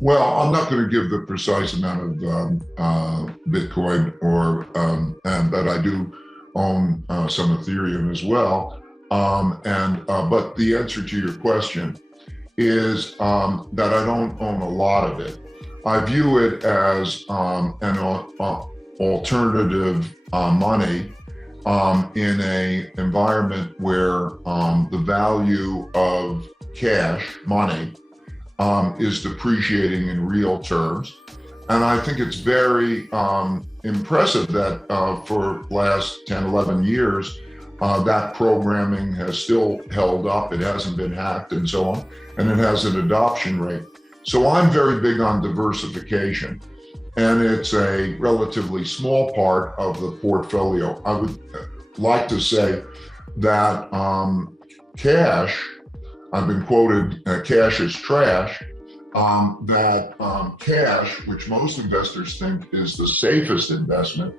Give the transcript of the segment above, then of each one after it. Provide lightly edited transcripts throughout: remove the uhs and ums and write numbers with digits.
Well, I'm not going to give the precise amount of Bitcoin, but I do own some Ethereum as well. But the answer to your question is that I don't own a lot of it. I view it as an alternative money in a environment where the value of cash money is depreciating in real terms. And I think it's very impressive that for last 10, 11 years, that programming has still held up. It hasn't been hacked and so on, and it has an adoption rate. So I'm very big on diversification, and it's a relatively small part of the portfolio. I would like to say that cash, I've been quoted, cash is trash, cash, which most investors think is the safest investment,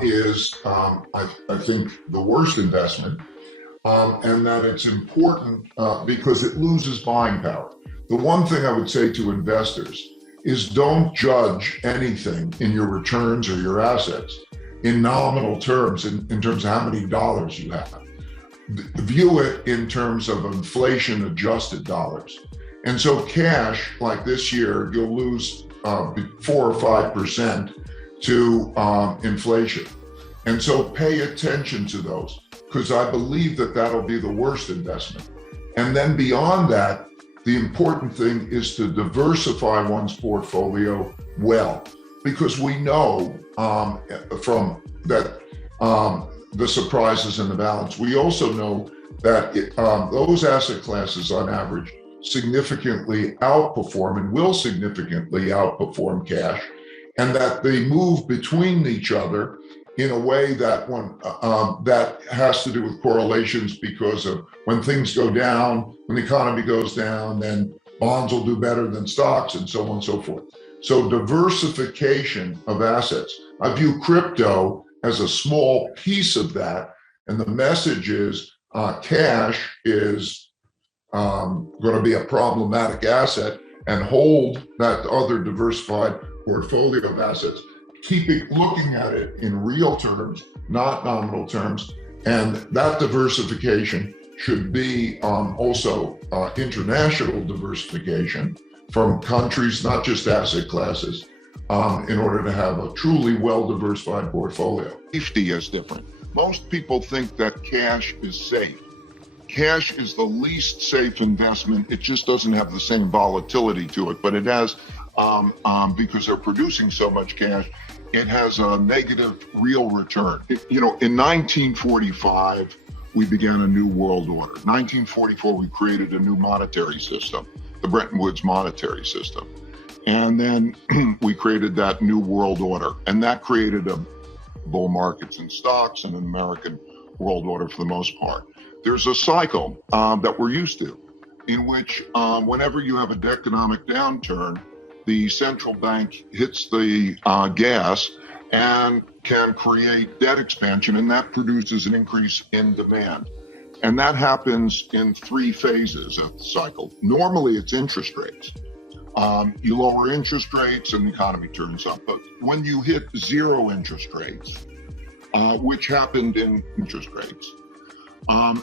is, I think, the worst investment, and that it's important because it loses buying power. The one thing I would say to investors is don't judge anything in your returns or your assets in nominal terms, in terms of how many dollars you have. View it in terms of inflation adjusted dollars. And so cash, like this year, you'll lose 4 or 5% to inflation. And so pay attention to those, because I believe that that'll be the worst investment. And then beyond that, the important thing is to diversify one's portfolio well, because we know from that the surprises in the balance. We also know that those asset classes on average significantly outperform and will significantly outperform cash, and that they move between each other in a way that that has to do with correlations, because of when things go down, when the economy goes down, then bonds will do better than stocks, and so on and so forth. So diversification of assets. I view crypto as a small piece of that, and the message is cash is going to be a problematic asset, and hold that other diversified portfolio of assets. Keep looking at it in real terms, not nominal terms, and that diversification should be also international diversification from countries, not just asset classes, in order to have a truly well-diversified portfolio. Safety is different. Most people think that cash is safe. Cash is the least safe investment. It just doesn't have the same volatility to it, but it has, because they're producing so much cash, it has a negative real return. In 1945, we began a new world order. 1944, we created a new monetary system, the Bretton Woods monetary system. And then we created that new world order, and that created a bull markets in stocks and an American world order for the most part. There's a cycle that we're used to, in which whenever you have an economic downturn, the central bank hits the gas and can create debt expansion, and that produces an increase in demand. And that happens in 3 phases of the cycle. Normally, it's interest rates. You lower interest rates and the economy turns up. But when you hit 0 interest rates, which happened in interest rates,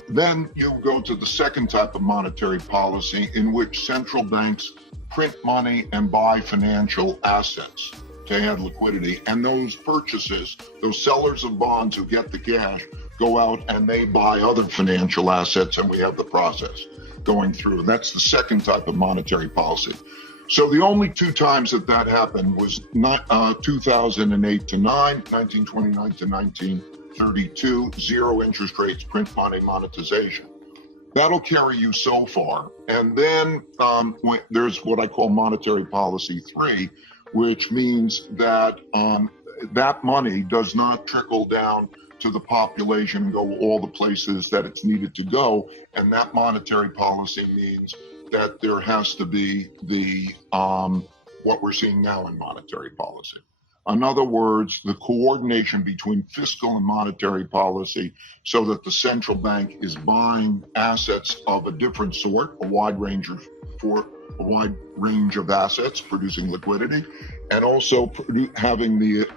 then you go to the second type of monetary policy, in which central banks print money and buy financial assets to add liquidity. And those purchases, those sellers of bonds who get the cash, go out and they buy other financial assets, and we have the process going through. That's the second type of monetary policy. So the only 2 times that happened was 2008 to 9, 1929 to 1932, 0 interest rates, print money, monetization. That'll carry you so far. And then there's what I call monetary policy 3, which means that that money does not trickle down to the population and go all the places that it's needed to go. And that monetary policy means that there has to be the what we're seeing now in monetary policy. In other words, the coordination between fiscal and monetary policy, so that the central bank is buying assets of a different sort, a wide range for a wide range of assets, producing liquidity, and also having the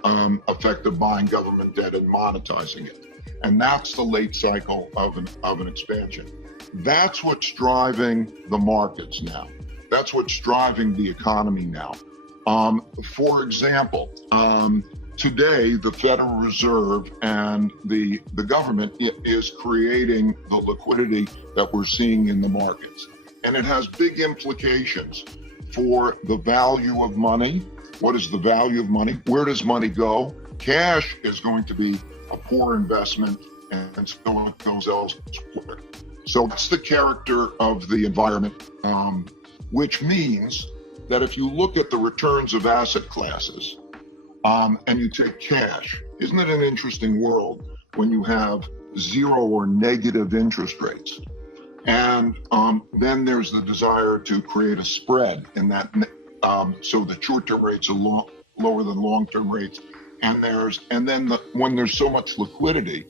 effect of buying government debt and monetizing it. And that's the late cycle of an expansion. That's what's driving the markets now. That's what's driving the economy now. For example, today the Federal Reserve and the government is creating the liquidity that we're seeing in the markets. And it has big implications for the value of money. What is the value of money? Where does money go? Cash is going to be a poor investment, and so it goes elsewhere. So that's the character of the environment, which means that if you look at the returns of asset classes and you take cash, isn't it an interesting world when you have zero or negative interest rates? And then there's the desire to create a spread in that, so the short-term rates are lower than long-term rates. And when there's so much liquidity,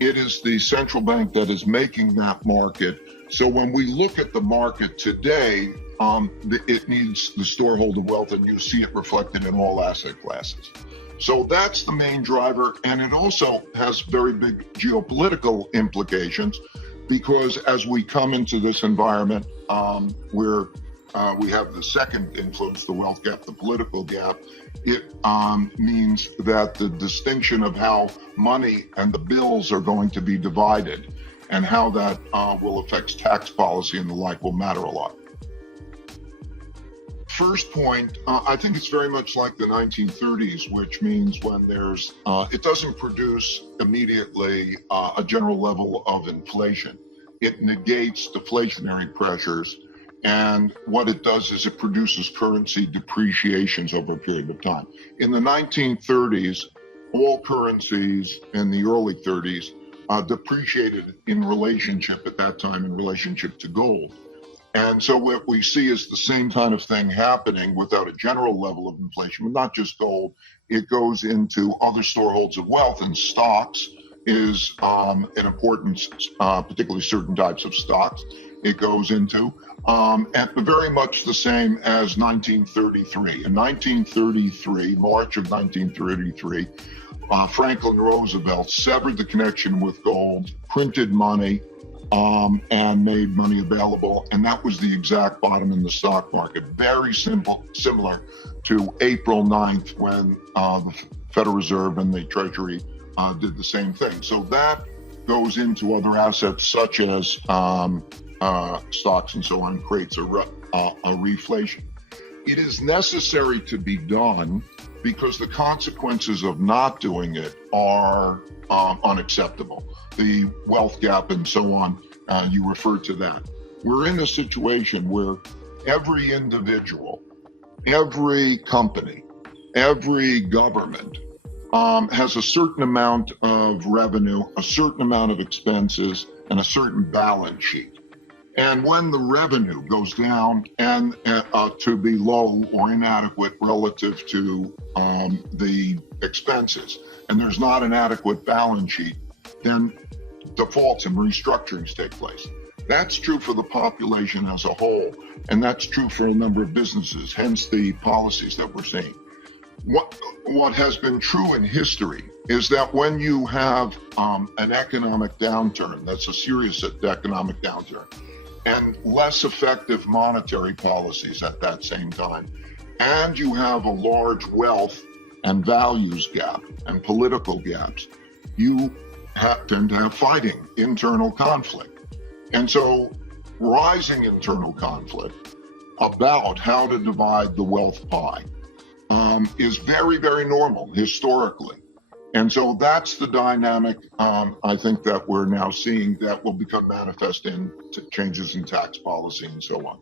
it is the central bank that is making that market. So when we look at the market today, it needs the storehold of wealth, and you see it reflected in all asset classes. So that's the main driver, and it also has very big geopolitical implications, because as we come into this environment where we have the second influence, the wealth gap, the political gap, it means that the distinction of how money and the bills are going to be divided and how that will affect tax policy and the like will matter a lot. First point, I think it's very much like the 1930s, which means when there's, it doesn't produce immediately a general level of inflation. It negates deflationary pressures, and what it does is it produces currency depreciations over a period of time. In the 1930s, all currencies in the early 30s depreciated in relationship at that time in relationship to gold. And so what we see is the same kind of thing happening without a general level of inflation, but not just gold. It goes into other storeholds of wealth, and stocks is an important, particularly certain types of stocks it goes into, and very much the same as 1933. In 1933, March of 1933, Franklin Roosevelt severed the connection with gold, printed money, and made money available, and that was the exact bottom in the stock market. Very similar to April 9th when the Federal Reserve and the Treasury did the same thing. So that goes into other assets such as stocks and so on, creates a reflation. It is necessary to be done because the consequences of not doing it are unacceptable. The wealth gap and so on, you referred to that. We're in a situation where every individual, every company, every government has a certain amount of revenue, a certain amount of expenses, and a certain balance sheet. And when the revenue goes down and to be low or inadequate relative to the expenses, and there's not an adequate balance sheet, then defaults and restructurings take place. That's true for the population as a whole, and that's true for a number of businesses, hence the policies that we're seeing. What has been true in history is that when you have an economic downturn, that's a serious economic downturn, and less effective monetary policies at that same time, and you have a large wealth and values gap and political gaps, you tend to have fighting, internal conflict. And so rising internal conflict about how to divide the wealth pie is very, very normal historically. And so that's the dynamic I think that we're now seeing that will become manifest in changes in tax policy and so on.